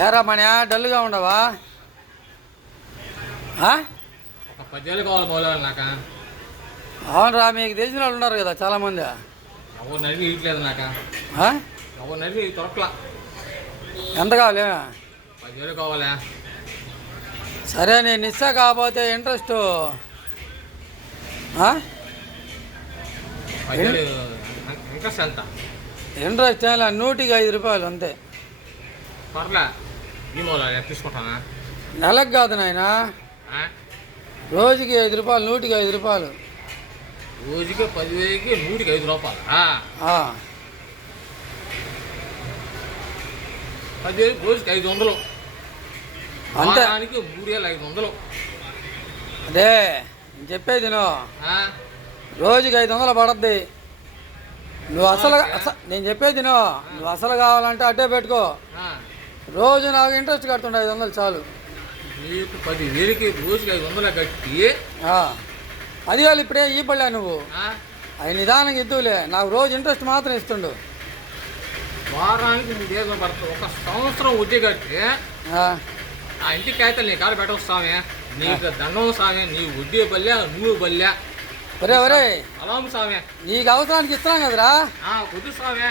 ఏరా మణి డల్గా ఉండవా? ఒక 10 వేలు కావాలి మౌలవాళ్ళు నాక. అవునరా, మీకు తెలిసిన వాళ్ళు ఉన్నారు కదా చాలామంది. ఎవరు నడిపి ఇట్లేదు నాక. ఎవరు నడిపి దొరకలా. ఎంత కావాలి? 10 వేలు కావాలా? సరే, నేను ఇస్తా. కాకపోతే ఇంట్రెస్ట్ 10 వేలు ఇంట్రెస్ట్ ఎంత? ఇంట్రెస్ట్ ఏం లేదు, 105 రూపాయలు అంతే. పర్లే, ఈ మౌలవాళ్ళు తీసుకుంటానా? నెలకు కాదు నాయన, రోజుకి 5 రూపాయలు, 105 రూపాయలు. రోజుకి 10,000కి 105 రూపాయలు. 10,000 రోజుకి 500. అంతే, 3,500. అదే నేను చెప్పేది రోజుకి 500 పడద్ది. నువ్వు అసలు నేను చెప్పేది నువ్వు అసలు కావాలంటే అడ్డే పెట్టుకో. రోజు నాకు ఇంట్రెస్ట్ కడుతుండే 500 చాలు. నీకు 10,000కి రోజుకి 500 కట్టి 10,000 ఇప్పుడే ఈ పడలే నువ్వు. అవి నిదానంగా ఇద్దులే, నాకు రోజు ఇంట్రెస్ట్ మాత్రం ఇస్తుండు. వారానికి 3,000 పడుతుంది. ఒక సంవత్సరం వడ్డీ కట్టి ఆ ఇంటికి అయితే నీ కాడ పెట్టవస్తామే. నీకు దండం సామే, నీ వడ్డీ బల్యా, నువ్వు బల్యా. ఒరే అలాము సామే, నీకు అవసరానికి ఇస్తున్నాం కదరా. కొద్ది సామే.